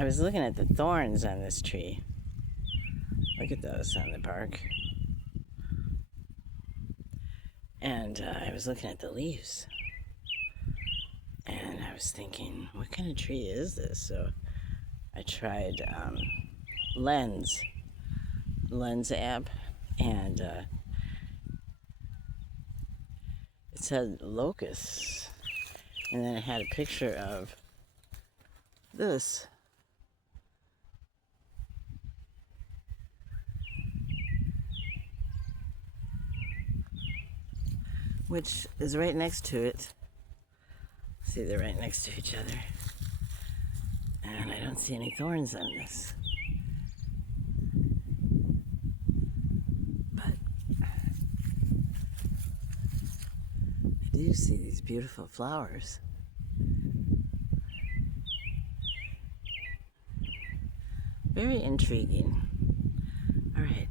I was looking at the thorns on this tree. Look at those on the bark. And I was looking at the leaves. And I was thinking, what kind of tree is this? So I tried Lens app, and it said locusts. And then it had a picture of this. Which is right next to it. See, they're right next to each other. And I don't see any thorns on this. But I do see these beautiful flowers. Very intriguing. All right.